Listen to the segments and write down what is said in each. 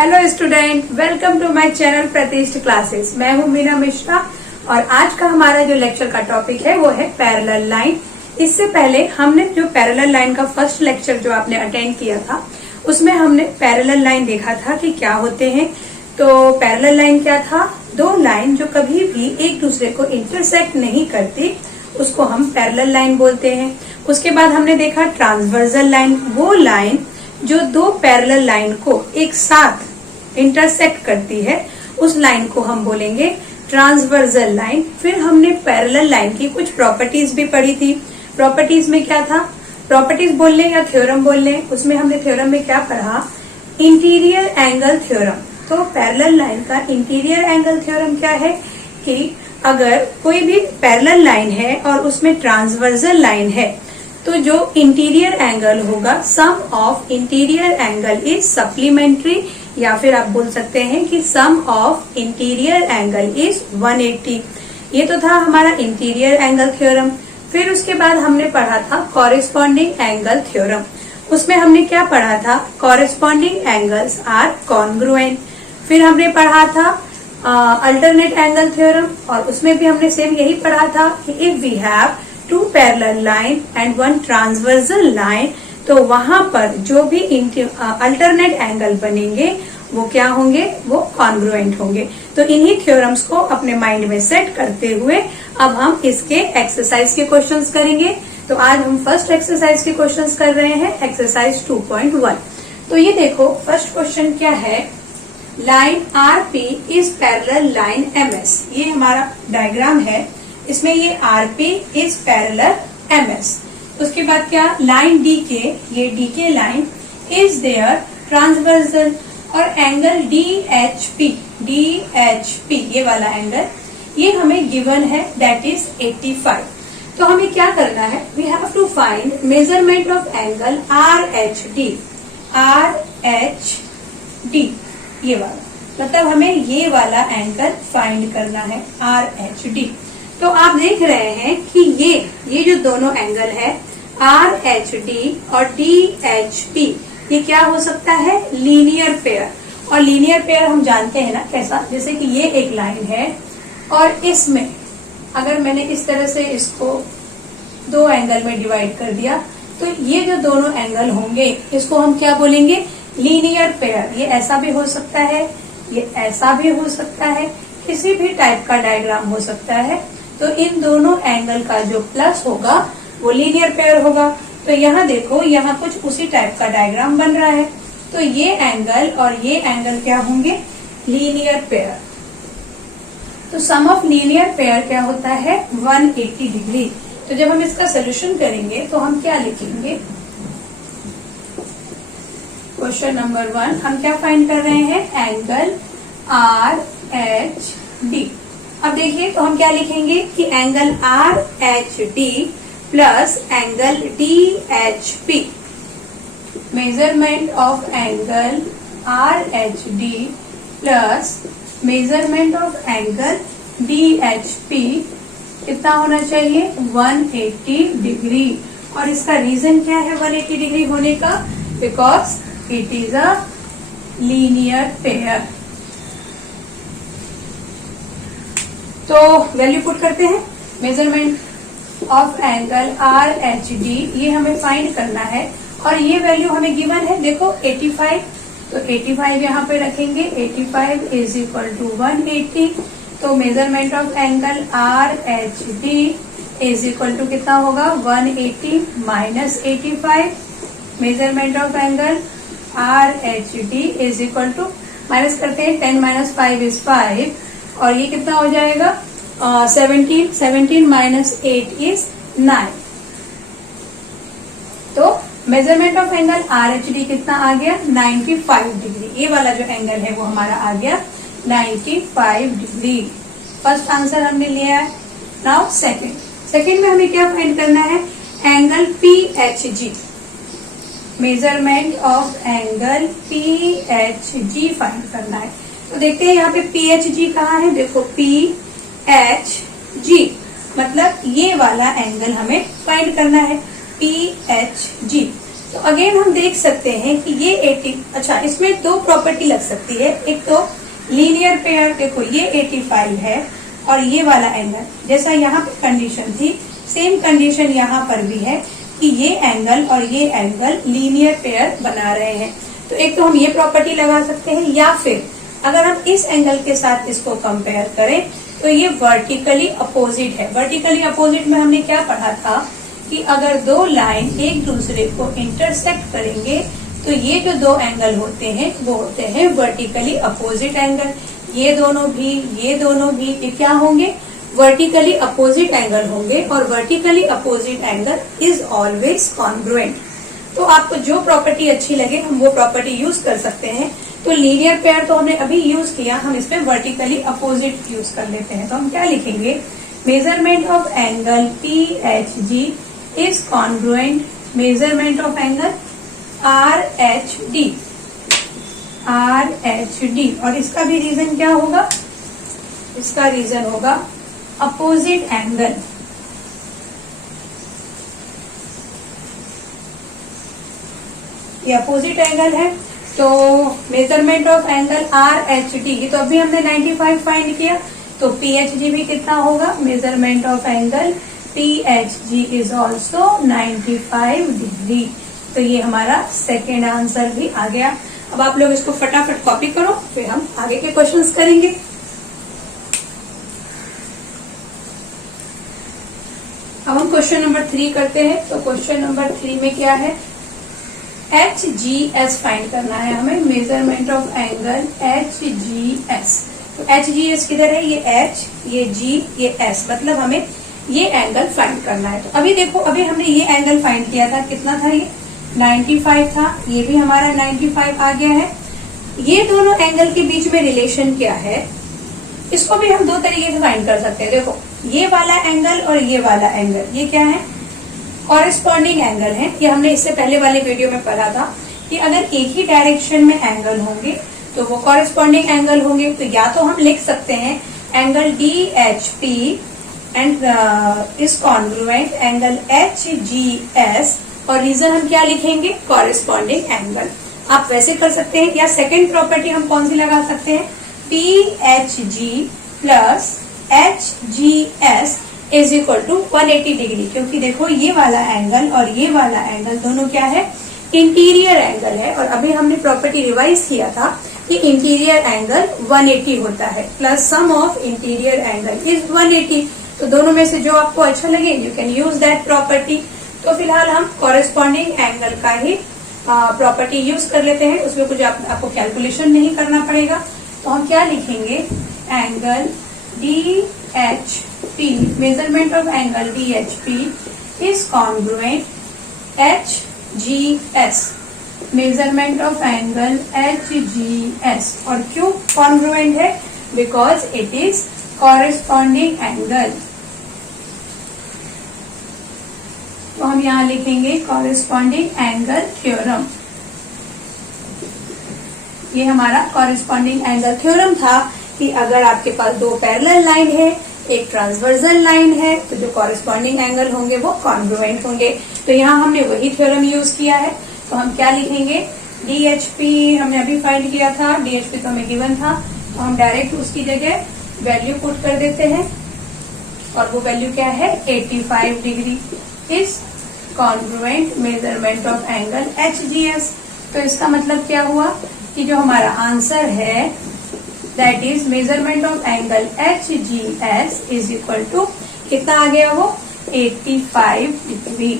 Hello student, welcome to my channel Pratishth classes. मैं हूं मीना मिश्रा और आज का हमारा जो लेक्चर का टॉपिक है वो है पैरेलल लाइन। इससे पहले हमने जो पैरेलल लाइन का फर्स्ट लेक्चर जो आपने अटेंड किया था उसमें हमने पैरेलल लाइन देखा था कि क्या होते हैं। तो पैरेलल लाइन क्या था? दो लाइन जो कभी भी एक दूसरे को इंटरसेक्ट नहीं करती उसको हम पैरेलल लाइन बोलते हैं। उसके बाद हमने देखा ट्रांसवर्सल लाइन, वो लाइन जो दो पैरेलल लाइन को एक साथ इंटरसेक्ट करती है, उस लाइन को हम बोलेंगे ट्रांसवर्सल लाइन। फिर हमने पैरेलल लाइन की कुछ प्रॉपर्टीज भी पढ़ी थी। प्रॉपर्टीज में क्या था? प्रॉपर्टीज बोल लें या थ्योरम बोल लें, उसमें हमने थ्योरम में क्या पढ़ा? Interior angle theorem. तो पैरेलल लाइन का इंटीरियर एंगल थ्योरम क्या है कि अगर कोई भी पैरेलल लाइन है और उसमें ट्रांसवर्सल लाइन है तो जो इंटीरियर एंगल होगा, sum of interior angle is supplementary, या फिर आप बोल सकते हैं कि sum of interior angle is 180। ये तो था हमारा इंटीरियर एंगल थ्योरम। फिर उसके बाद हमने पढ़ा था कॉरेस्पॉन्डिंग एंगल थ्योरम। उसमें हमने क्या पढ़ा था? Corresponding angles are congruent. फिर हमने पढ़ा था अल्टरनेट एंगल थ्योरम और उसमें भी हमने सेम यही पढ़ा था कि if we have two parallel line and one transversal line, तो वहां पर जो भी अल्टरनेट एंगल बनेंगे वो क्या होंगे? वो कॉन्ग्रुएंट होंगे। तो इन्हीं थ्योरम्स को अपने माइंड में सेट करते हुए अब हम इसके एक्सरसाइज के क्वेश्चंस करेंगे। तो आज हम फर्स्ट एक्सरसाइज के क्वेश्चंस कर रहे हैं, एक्सरसाइज 2.1। तो ये देखो, फर्स्ट क्वेश्चन क्या है? Line RP is parallel line MS. ये हमारा डायग्राम है, इसमें ये आरपी इज पैरेलल एमएस। उसके बाद क्या? लाइन डीके, ये DK line is there transversal और एंगल डीएचपी, डीएचपी ये वाला एंगल ये हमें गिवन है, दैट इज 85। तो हमें क्या करना है? We have to find measurement of angle RHD, RHD ये वाला, मतलब हमें ये वाला एंगल फाइंड करना है, आरएचडी। तो आप देख रहे हैं कि ये जो दोनों एंगल है आरएचडी और डीएचपी, ये क्या हो सकता है? Linear pair. और लीनियर पेयर हम जानते हैं ना कैसा? जैसे कि ये एक लाइन है और इसमें अगर मैंने इस तरह से इसको दो एंगल में डिवाइड कर दिया तो ये जो दोनों एंगल होंगे इसको हम क्या बोलेंगे? Linear pair. ये ऐसा भी हो सकता है, ये ऐसा भी हो सकता है, किसी भी टाइप का डायग्राम हो सकता है। तो इन दोनों एंगल का जो प्लस होगा वो लीनियर पेयर होगा। तो यहाँ देखो, यहाँ कुछ उसी टाइप का डायग्राम बन रहा है। तो ये एंगल और ये एंगल क्या होंगे? Linear pair. तो सम ऑफ लीनियर पेयर क्या होता है? 180 डिग्री। तो जब हम इसका सोल्यूशन करेंगे तो हम क्या लिखेंगे? क्वेश्चन नंबर 1 हम क्या फाइंड कर रहे हैं? Angle R H D. अब देखिए, तो हम क्या लिखेंगे कि angle R H D plus angle D H P, measurement of angle R H D plus measurement of angle D H P कितना होना चाहिए? 180 डिग्री। और इसका रीजन क्या है 180 डिग्री होने का? Because it is a linear pair. तो वैल्यू पुट करते हैं। Measurement of angle R H D ये हमें फाइंड करना है और ये वैल्यू हमें गिवन है, देखो 85। तो 85 यहाँ पे रखेंगे, 85 इज इक्वल टू 180। तो measurement of angle R H D is equal to कितना होगा? 180 minus 85। Measurement of angle R H D is equal to, minus करते हैं, 10 माइनस 5 इज 5 और ये कितना हो जाएगा? 17, 17 माइनस 8 इज 9। तो measurement of angle R H D कितना आ गया? 95 डिग्री। ये वाला जो एंगल है वो हमारा आ गया 95 डिग्री। फर्स्ट आंसर हमने लिया है। नाउ सेकेंड में हमें क्या फाइंड करना है? Angle P H G, measurement of angle P H G find करना है। तो देखते हैं यहाँ पे पी एच जी कहाँ है? देखो पी एच जी मतलब ये वाला एंगल हमें फाइंड करना है, पी एच जी। तो अगेन हम देख सकते हैं कि ये 80, अच्छा इसमें दो प्रॉपर्टी लग सकती है। एक तो लीनियर पेयर, देखो ये 85 है और ये वाला एंगल, जैसा यहाँ पे कंडीशन थी सेम कंडीशन यहाँ पर भी है कि ये एंगल और ये एंगल लीनियर पेयर बना रहे हैं। तो एक तो हम ये प्रॉपर्टी लगा सकते हैं, या फिर अगर हम इस एंगल के साथ इसको कंपेयर करें तो ये वर्टिकली अपोजिट है। वर्टिकली अपोजिट में हमने क्या पढ़ा था कि अगर दो लाइन एक दूसरे को इंटरसेक्ट करेंगे तो ये जो दो एंगल होते हैं वो होते हैं वर्टिकली अपोजिट एंगल। ये दोनों भी ये क्या होंगे, वर्टिकली अपोजिट एंगल होंगे, और vertically opposite angle is always congruent. तो आपको जो प्रॉपर्टी अच्छी लगे हम वो प्रॉपर्टी यूज कर सकते हैं। तो लीनियर पेयर तो हमने अभी यूज किया, हम इसमें वर्टिकली अपोजिट यूज कर लेते हैं। तो हम क्या लिखेंगे, measurement of angle PHG is congruent measurement of angle RHD। और इसका भी रीजन क्या होगा, इसका रीजन होगा अपोजिट एंगल। ये अपोजिट एंगल है, तो मेजरमेंट ऑफ एंगल RHD, तो अभी हमने 95 फाइंड किया, तो PHG भी कितना होगा, measurement of angle PHG is also 95 degree. तो ये हमारा सेकेंड आंसर भी आ गया। अब आप लोग इसको फटाफट कॉपी करो, फिर हम आगे के क्वेश्चंस करेंगे। अब हम क्वेश्चन नंबर 3 करते हैं। तो क्वेश्चन नंबर 3 में क्या है, HGS फाइंड करना है हमें, मेजरमेंट ऑफ एंगल HGS। तो HGS किधर है, ये H, ये G, ये S, मतलब हमें ये एंगल फाइंड करना है। तो अभी देखो, अभी हमने ये एंगल फाइंड किया था, कितना था ये 95 था, ये भी हमारा 95 आ गया है। ये दोनों एंगल के बीच में रिलेशन क्या है, इसको भी हम दो तरीके से फाइंड कर सकते हैं। देखो ये वाला एंगल और ये वाला एंगल, ये क्या है, कॉरेस्पॉन्डिंग एंगल है। ये हमने इससे पहले वाले वीडियो में पढ़ा था कि अगर एक ही डायरेक्शन में एंगल होंगे तो वो कॉरेस्पॉन्डिंग एंगल होंगे। तो या तो हम लिख सकते हैं angle DHP and is congruent angle HGS, और रीजन हम क्या लिखेंगे, कॉरेस्पॉन्डिंग एंगल। आप वैसे कर सकते हैं, या सेकेंड प्रॉपर्टी हम कौन सी लगा सकते हैं, PHG plus HGS is equal to 180 degree, क्योंकि देखो ये वाला एंगल और ये वाला एंगल दोनों क्या है, इंटीरियर एंगल है। और अभी हमने प्रॉपर्टी रिवाइज किया था कि इंटीरियर एंगल 180 होता है, plus sum of interior angle is 180। तो दोनों में से जो आपको अच्छा लगे you can use that property. तो फिलहाल हम कॉरेस्पॉन्डिंग एंगल का ही प्रॉपर्टी यूज कर लेते हैं, उसमें कुछ आपको कैलकुलेशन नहीं करना पड़ेगा। तो हम क्या लिखेंगे, angle DHP, measurement of angle DHP is congruent HGS, measurement of angle HGS। और क्यों कॉन्ग्रुएंट है, because it is corresponding angle. तो हम यहां लिखेंगे कॉरेस्पॉन्डिंग एंगल थ्योरम। ये हमारा कॉरेस्पॉन्डिंग एंगल थ्योरम था कि अगर आपके पास दो पैरेलल लाइन है, एक ट्रांसवर्सल लाइन है, तो जो कॉरेस्पॉन्डिंग एंगल होंगे वो कॉन्ग्रुएंट होंगे। तो यहाँ हमने वही थ्योरम यूज किया है। तो हम क्या लिखेंगे, DHP हमने अभी फाइंड किया था, DHP तो हमें गिवन था, तो हम डायरेक्ट उसकी जगह वैल्यू पुट कर देते हैं, और वो वैल्यू क्या है, 85 degree is congruent measurement of angle HGS। तो इसका मतलब क्या हुआ कि जो हमारा आंसर है that is measurement of angle HGS is equal to कितना आ गया, वो 85 डिग्री।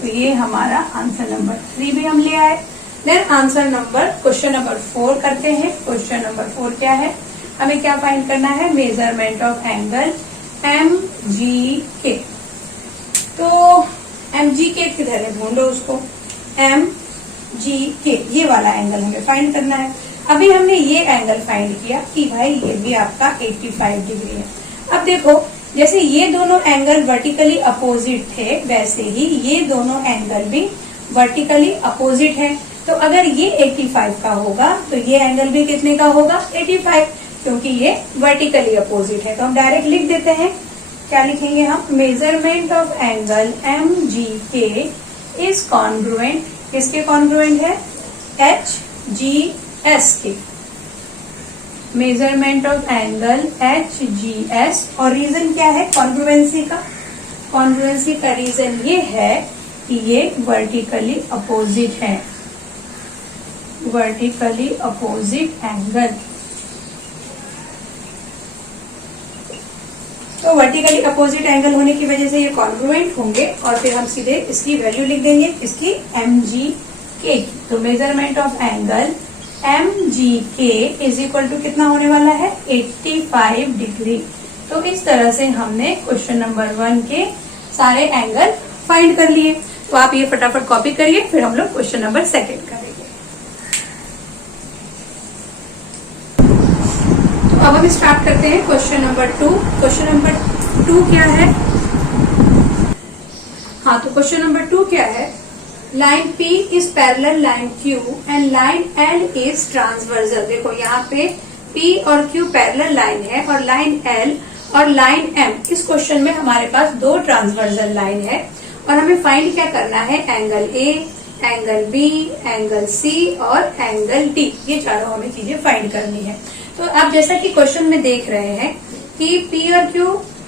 तो ये हमारा आंसर नंबर 3 भी हम ले आए। Then answer number, question number 4 करते हैं। क्वेश्चन नंबर 4 क्या है, हमें क्या फाइंड करना है, मेजरमेंट ऑफ एंगल MGK। तो MGK किधर है, ढूंढो उसको, MGK ये वाला एंगल हमें फाइंड करना है। अभी हमने ये एंगल फाइंड किया कि भाई ये भी आपका 85 डिग्री है। अब देखो जैसे ये दोनों एंगल वर्टिकली अपोजिट थे, वैसे ही ये दोनों एंगल भी वर्टिकली अपोजिट है। तो अगर ये 85 का होगा तो ये एंगल भी कितने का होगा, 85, क्योंकि ये वर्टिकली अपोजिट है। तो हम डायरेक्ट लिख देते हैं, क्या लिखेंगे हम, measurement of angle MGK is congruent, किसके कॉन्ग्रुएंट है? HGS के, मेजरमेंट ऑफ एंगल HGS। और रीजन क्या है कॉन्ग्रुएंसी का? कॉन्ग्रुएंसी का रीजन ये है कि ये वर्टिकली अपोजिट है, वर्टिकली अपोजिट एंगल। तो वर्टिकली अपोजिट एंगल होने की वजह से ये कॉन्ग्रुएंट होंगे और फिर हम सीधे इसकी वैल्यू लिख देंगे, इसकी MGK की। तो measurement of angle MGK is equal to कितना होने वाला है? 85 डिग्री। तो इस तरह से हमने क्वेश्चन नंबर 1 के सारे एंगल फाइंड कर लिए। तो आप ये फटाफट कॉपी करिए, फिर हम लोग क्वेश्चन नंबर 2 करेंगे। तो अब हम स्टार्ट करते हैं क्वेश्चन नंबर 2। क्वेश्चन नंबर 2 क्या है? हाँ, तो क्वेश्चन नंबर 2 क्या है? Line P is parallel line Q and line L is transversal. देखो यहाँ पे P और Q पैरेलल लाइन है और लाइन L और लाइन M, इस क्वेश्चन में हमारे पास 2 ट्रांसवर्सल लाइन है और हमें फाइंड क्या करना है? Angle A, angle B, angle C और एंगल D। ये चारों हमें चीजें फाइंड करनी है। तो आप जैसा कि क्वेश्चन में देख रहे हैं कि P और Q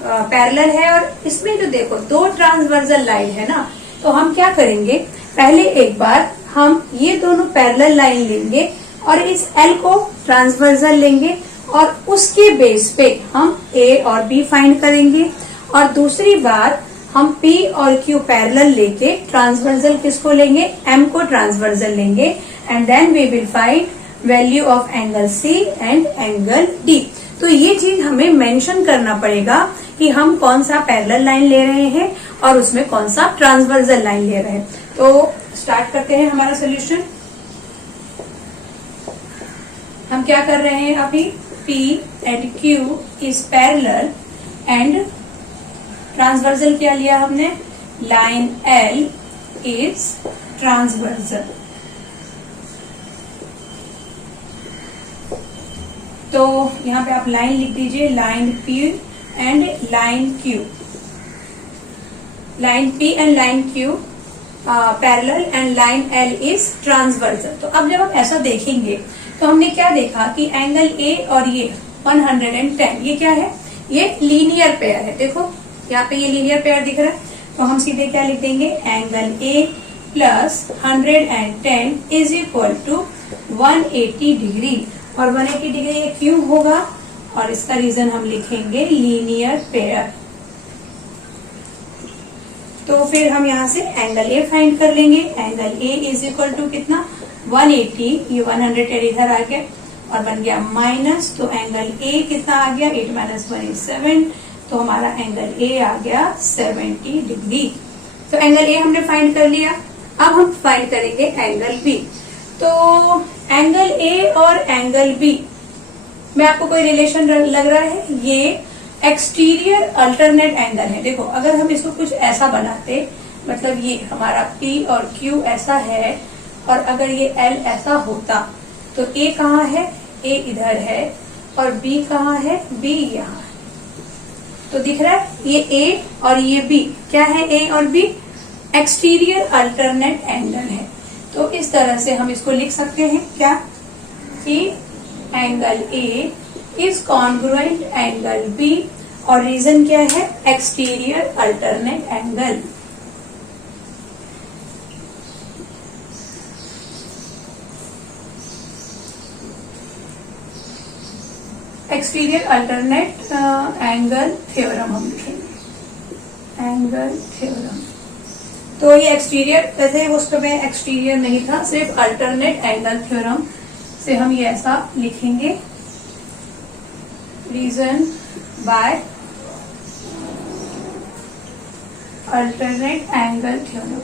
पैरेलल है और इसमें जो देखो 2 ट्रांसवर्सल लाइन है ना, तो हम क्या करेंगे? पहले एक बार हम ये दोनों पैरेलल लाइन लेंगे और इस L को ट्रांसवर्सल लेंगे और उसके बेस पे हम A और B फाइंड करेंगे। और दूसरी बार हम P और Q पैरेलल लेके ट्रांसवर्सल किसको लेंगे? M को ट्रांसवर्सल लेंगे and then we will find value of angle C and angle D। तो ये चीज हमें मेंशन करना पड़ेगा कि हम कौन सा पैरेलल लाइन ले रहे हैं और उसमें कौन सा ट्रांसवर्सल लाइन ले रहे हैं। तो स्टार्ट करते हैं हमारा सोल्यूशन। हम क्या कर रहे हैं अभी? P and Q is parallel and transversal क्या लिया हमने? Line L is transversal. तो यहाँ पे आप लाइन लिख दीजिए, line P and line Q। Line P and line Q parallel and line L is transversal. तो अब जब हम ऐसा देखेंगे तो हमने क्या देखा कि एंगल A और ये 110, ये क्या है? ये लीनियर पेयर है। देखो यहाँ पे ये लीनियर पेयर दिख रहा है, तो हम सीधे क्या लिख देंगे? Angle A plus 110 is equal to 180 degree. और 180 डिग्री ये क्यों होगा? और इसका रीजन हम लिखेंगे लीनियर पेयर। तो फिर हम यहाँ से एंगल A फाइंड कर लेंगे। Angle A is equal to कितना? 180, ये 110 इधर आ गया और बन गया माइनस, तो एंगल A कितना आ गया? 8 माइनस 1 इज 7, तो हमारा एंगल A आ गया 70 डिग्री। तो एंगल A हमने फाइंड कर लिया। अब हम फाइंड करेंगे एंगल B। तो एंगल A और एंगल B में आपको कोई रिलेशन लग रहा है? ये एक्सटीरियर अल्टरनेट एंगल है। देखो अगर हम इसको कुछ ऐसा बनाते, मतलब ये हमारा P और Q ऐसा है और अगर ये L ऐसा होता, तो A कहाँ है? A इधर है और B कहाँ है? B यहाँ है। तो दिख रहा है ये A और ये B क्या है? A और B एक्सटीरियर अल्टरनेट एंगल है। तो इस तरह से हम इसको लिख सकते हैं क्या? कि angle A is congruent angle B और रीजन क्या है? Exterior alternate angle. Exterior alternate angle theorem हम लिखेंगे, एंगल थ्योरम। तो ये एक्सटीरियर, वैसे उस समय एक्सटीरियर नहीं था, सिर्फ अल्टरनेट एंगल थ्योरम से हम ये ऐसा लिखेंगे, reason by alternate angle theorem.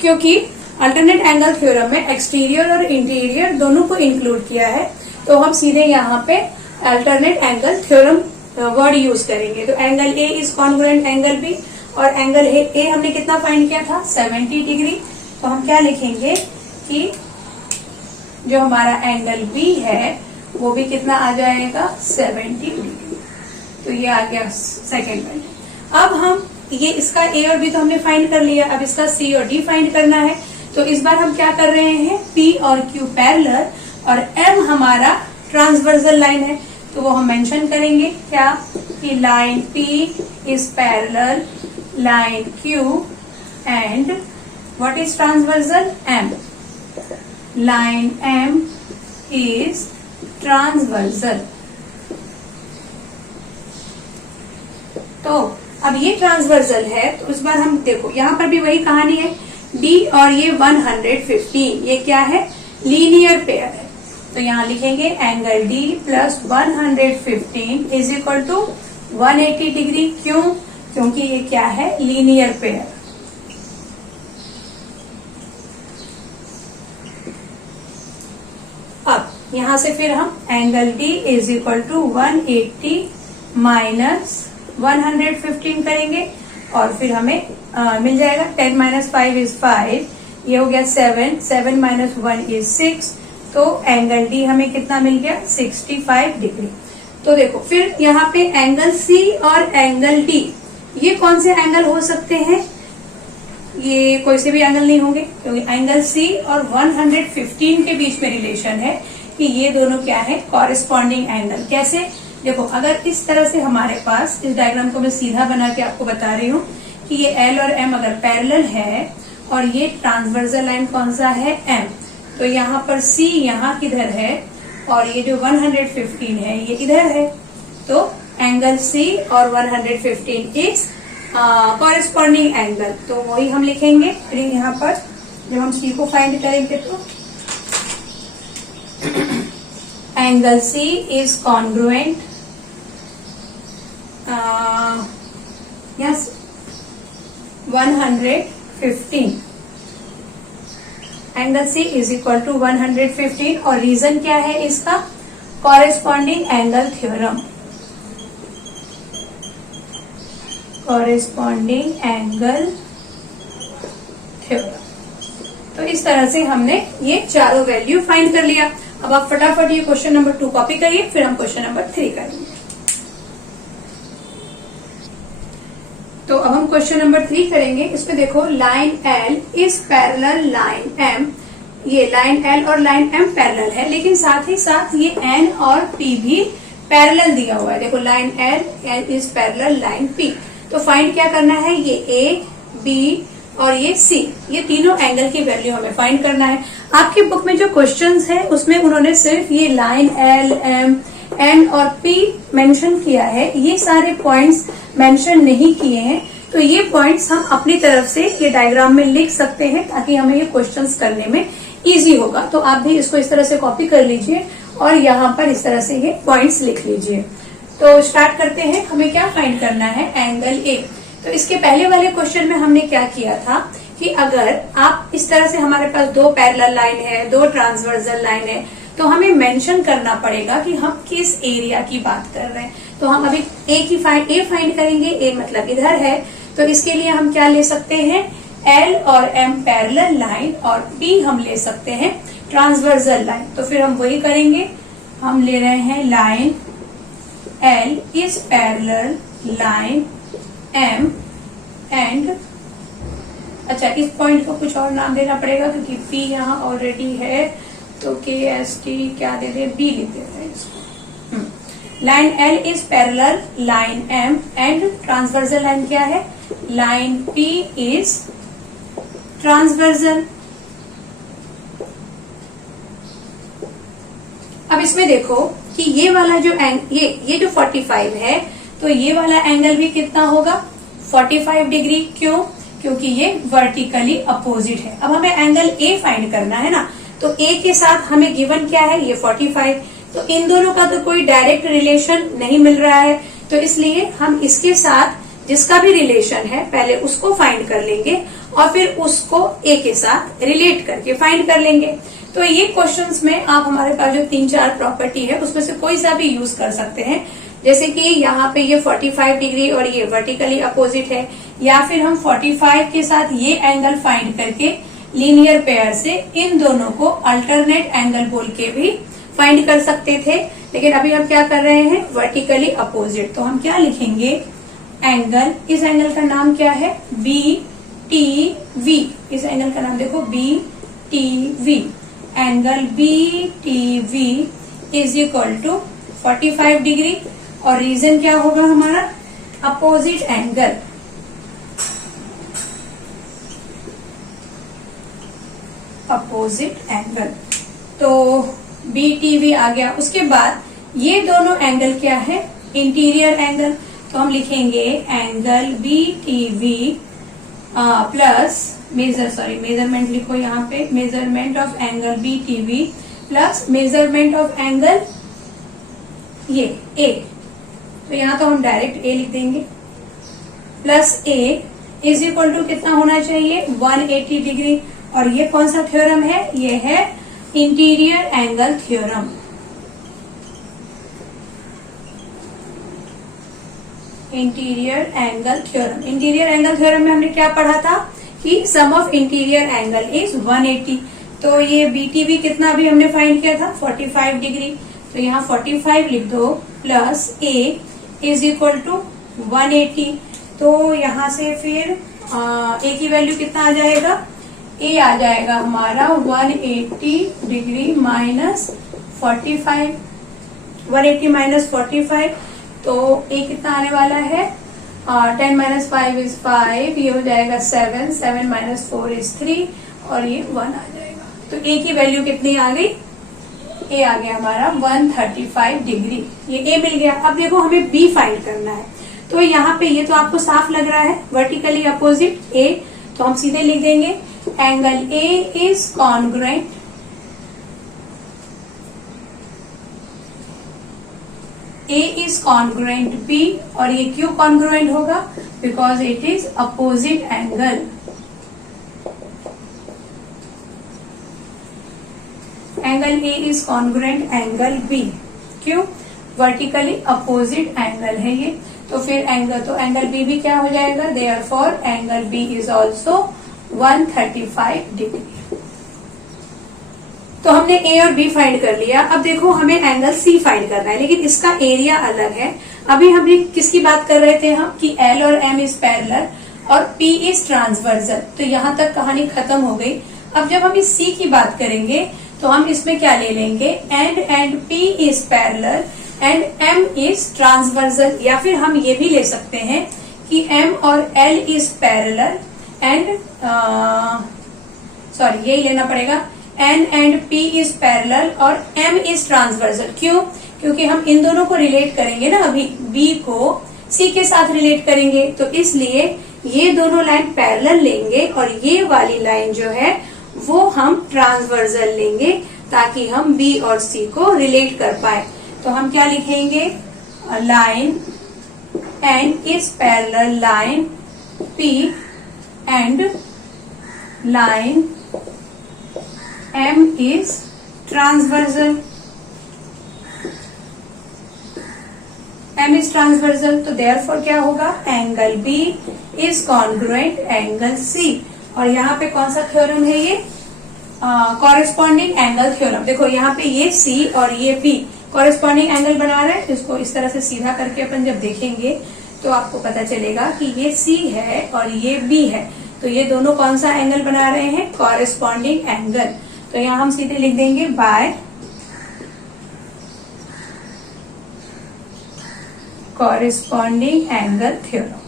क्योंकि अल्टरनेट एंगल थ्योरम में एक्सटीरियर और इंटीरियर दोनों को इंक्लूड किया है, तो हम सीधे यहाँ पे alternate angle theorem word use करेंगे। तो angle A is congruent angle B और एंगल A हमने कितना फाइंड किया था? 70 डिग्री। तो हम क्या लिखेंगे कि जो हमारा एंगल B है वो भी कितना आ जाएगा? 70 डिग्री। तो ये आ गया सेकेंड पॉइंट। अब हम ये इसका ए और बी तो हमने फाइंड कर लिया, अब इसका सी और डी फाइंड करना है। तो इस बार हम क्या कर रहे हैं, पी और क्यू पैरेलल और एम हमारा ट्रांसवर्सल लाइन है, तो वो हम मेंशन करेंगे क्या कि line P is parallel line Q and what is transversal, M. Line M is transversal. तो अब ये ट्रांसवर्सल है, तो इस बार हम देखो यहाँ पर भी वही कहानी है, डी और ये 115, ये क्या है, लीनियर पेयर है। तो यहाँ लिखेंगे angle D plus 115 is equal to 180 degree. क्यों, क्योंकि ये क्या है, लीनियर पेयर। अब यहां से फिर हम angle D is equal to 180 minus 115 करेंगे और फिर हमें मिल जाएगा 10 माइनस 5 इज 5, ये हो गया 7, 7 माइनस 1 इज 6, तो एंगल डी हमें कितना मिल गया, 65 डिग्री। तो देखो फिर यहाँ पे एंगल सी और एंगल डी, ये कौन से एंगल हो सकते हैं, ये कोई से भी एंगल नहीं होंगे, क्योंकि एंगल सी और 115 के बीच में रिलेशन है कि ये दोनों क्या है, कॉरेस्पॉन्डिंग एंगल। कैसे, देखो अगर इस तरह से हमारे पास, इस डायग्राम को मैं सीधा बना के आपको बता रही हूँ कि ये एल और एम अगर पैरेलल है और ये ट्रांसवर्सल लाइन कौन सा है, एम, तो यहाँ पर सी यहाँ किधर है और ये जो 115 है ये इधर है, तो एंगल सी और 115 इज कॉरेस्पॉन्डिंग एंगल। तो वही हम लिखेंगे फिर यहाँ पर जब हम सी को फाइंड करेंगे, तो angle C is congruent, yes 115, angle C is equal to 115 और रीजन क्या है इसका, corresponding angle theorem. Corresponding angle theorem. तो इस तरह से हमने ये चारों वैल्यू फाइंड कर लिया। अब आप फटाफट ये क्वेश्चन नंबर 2 कॉपी करिए, फिर हम क्वेश्चन नंबर 3 करेंगे। तो अब हम क्वेश्चन नंबर 3 करेंगे। इसमें देखो line L is parallel line M, ये लाइन एल और लाइन एम पैरेलल है, लेकिन साथ ही साथ ये एन और पी भी पैरेलल दिया हुआ है। देखो line L is parallel line P, तो फाइंड क्या करना है, ये ए बी और ये सी, ये तीनों एंगल की वैल्यू हमें फाइंड करना है। आपकी बुक में जो क्वेश्चंस है उसमें उन्होंने सिर्फ ये लाइन एल एम एन और पी मेंशन किया है, ये सारे पॉइंट्स मेंशन नहीं किए हैं। तो ये पॉइंट्स हम अपनी तरफ से ये डायग्राम में लिख सकते हैं ताकि हमें ये क्वेश्चंस करने में इजी होगा। तो आप भी इसको इस तरह से कॉपी कर लीजिए और यहाँ पर इस तरह से ये पॉइंट्स लिख लीजिए। तो स्टार्ट करते हैं, हमें क्या फाइंड करना है, एंगल ए। तो इसके पहले वाले क्वेश्चन में हमने क्या किया था कि अगर आप इस तरह से, हमारे पास दो पैरेलल लाइन है, दो ट्रांसवर्सल लाइन है, तो हमें मेंशन करना पड़ेगा कि हम किस एरिया की बात कर रहे हैं। तो हम अभी ए फाइंड करेंगे, ए मतलब इधर है, तो इसके लिए हम क्या ले सकते हैं, एल और एम पैरेलल लाइन और बी हम ले सकते हैं ट्रांसवर्सल लाइन। तो फिर हम वही करेंगे, हम ले रहे हैं line L is parallel line M and, अच्छा इस पॉइंट को कुछ और नाम देना पड़ेगा क्योंकि पी यहाँ ऑलरेडी है, तो के एस टी क्या दे दे, बी लिख देते हैं इसको। Line L is parallel line M and transversal line क्या है, लाइन पी इज ट्रांसवर्सल। अब इसमें देखो कि ये वाला जो ये जो 45 है, तो ये वाला एंगल भी कितना होगा, 45 डिग्री। क्यों, क्योंकि ये वर्टिकली अपोजिट है। अब हमें एंगल ए फाइंड करना है ना, तो ए के साथ हमें गिवन क्या है, ये 45, तो इन दोनों का तो कोई डायरेक्ट रिलेशन नहीं मिल रहा है, तो इसलिए हम इसके साथ जिसका भी रिलेशन है पहले उसको फाइंड कर लेंगे और फिर उसको ए के साथ रिलेट करके फाइंड कर लेंगे। तो ये क्वेश्चंस में आप हमारे पास जो 3-4 प्रॉपर्टी है उसमें से कोई सा भी यूज कर सकते हैं, जैसे कि यहाँ पे ये 45 डिग्री और ये वर्टिकली अपोजिट है, या फिर हम 45 के साथ ये एंगल फाइंड करके लीनियर पेयर से इन दोनों को अल्टरनेट एंगल बोल के भी फाइंड कर सकते थे। लेकिन अभी हम क्या कर रहे हैं, वर्टिकली अपोजिट, तो हम क्या लिखेंगे, एंगल, इस एंगल का नाम क्या है, बी टी वी। इस एंगल का नाम देखो B T V. Angle B T V is equal to 45 degree. और रीजन क्या होगा हमारा, अपोजिट एंगल। अपोजिट एंगल, तो बी टी वी आ गया। उसके बाद ये दोनों एंगल क्या है, इंटीरियर एंगल। तो हम लिखेंगे angle B T V plus measurement लिखो यहाँ पे, measurement of angle B T V plus measurement of angle ये ए। तो यहाँ तो हम डायरेक्ट ए लिख देंगे, plus A is equal to कितना होना चाहिए, 180 डिग्री। और ये कौन सा थ्योरम है, ये है interior angle theorem. Interior angle theorem. Interior angle theorem में हमने क्या पढ़ा था कि sum of interior angle is 180। तो ये बीटीवी कितना अभी हमने फाइंड किया था, 45 डिग्री। तो यहाँ 45 लिख दो plus A is equal to 180। तो यहाँ से फिर ए की वैल्यू कितना आ जाएगा, ए आ जाएगा हमारा 180 डिग्री माइनस 45, 180 माइनस 45। तो ए कितना आने वाला है, 10 माइनस 5 इज 5, ये हो जाएगा 7, 7 माइनस 4 इज 3 और ये 1 आ जाएगा। तो ए की वैल्यू कितनी आ गई, ए आ गया हमारा 135 डिग्री। ये ए मिल गया। अब देखो हमें बी फाइंड करना है। तो यहाँ पे ये तो आपको साफ लग रहा है, वर्टिकली अपोजिट ए। तो हम सीधे लिख देंगे angle A is congruent, A is congruent B. और ये क्यों कॉन्ग्रुएंट होगा, because it is opposite angle. Angle A is congruent angle B, क्यों, वर्टिकली अपोजिट एंगल है ये। तो फिर एंगल बी भी क्या हो जाएगा, therefore angle B is also 135 degree. तो हमने ए और बी फाइंड कर लिया। अब देखो हमें एंगल सी फाइंड करना है, लेकिन इसका एरिया अलग है। अभी हमने किसकी बात कर रहे थे हम, कि एल और एम इज पैरेलल और पी इज ट्रांसवर्सल। तो यहां तक कहानी खत्म हो गई। अब जब हम इस सी की बात करेंगे तो हम इसमें क्या ले लेंगे, and P is parallel and M is transversal. या फिर हम ये भी ले सकते हैं कि एम और एल इज पैरेलल एंड यही लेना पड़ेगा, एंड पी इज पैरेलल और एम इज ट्रांसवर्सल। क्यों, क्योंकि हम इन दोनों को रिलेट करेंगे ना, अभी बी को सी के साथ रिलेट करेंगे। तो इसलिए ये दोनों लाइन पैरेलल लेंगे और ये वाली लाइन जो है वो हम ट्रांसवर्सल लेंगे, ताकि हम बी और सी को रिलेट कर पाए। तो हम क्या लिखेंगे, line and is parallel line P and line M is transversal। M is transversal, तो therefore क्या होगा, angle B is congruent angle C। और यहाँ पे कौन सा थ्योरम है ये, कॉरेस्पॉन्डिंग एंगल थ्योरम। देखो यहाँ पे ये C और ये P कॉरेस्पॉन्डिंग एंगल बना रहे हैं। इसको इस तरह से सीधा करके अपन जब देखेंगे तो आपको पता चलेगा कि ये C है और ये B है। तो ये दोनों कौन सा एंगल बना रहे हैं, कॉरेस्पॉन्डिंग एंगल। तो यहाँ हम सीधे लिख देंगे बाय कॉरेस्पॉन्डिंग एंगल थ्योरम।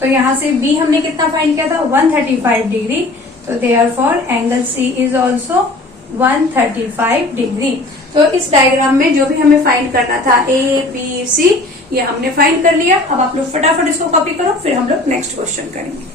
तो यहाँ से बी हमने कितना फाइंड किया था, 135 डिग्री। तो therefore angle C is also 135 degree. तो इस डायग्राम में जो भी हमें फाइंड करना था, ए बी सी, ये हमने फाइंड कर लिया। अब आप लोग फटाफट इसको कॉपी करो, फिर हम लोग नेक्स्ट क्वेश्चन करेंगे।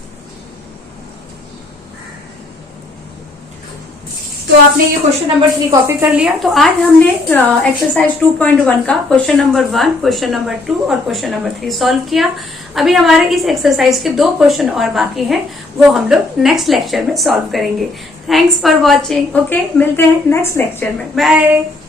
तो आपने ये क्वेश्चन नंबर 3 कॉपी कर लिया। तो आज हमने एक्सरसाइज 2.1 का क्वेश्चन नंबर 1, क्वेश्चन नंबर 2 और क्वेश्चन नंबर 3 सॉल्व किया। अभी हमारे इस एक्सरसाइज के 2 क्वेश्चन और बाकी हैं, वो हम लोग नेक्स्ट लेक्चर में सॉल्व करेंगे। Thanks for watching. ओके, मिलते हैं नेक्स्ट लेक्चर में। बाय।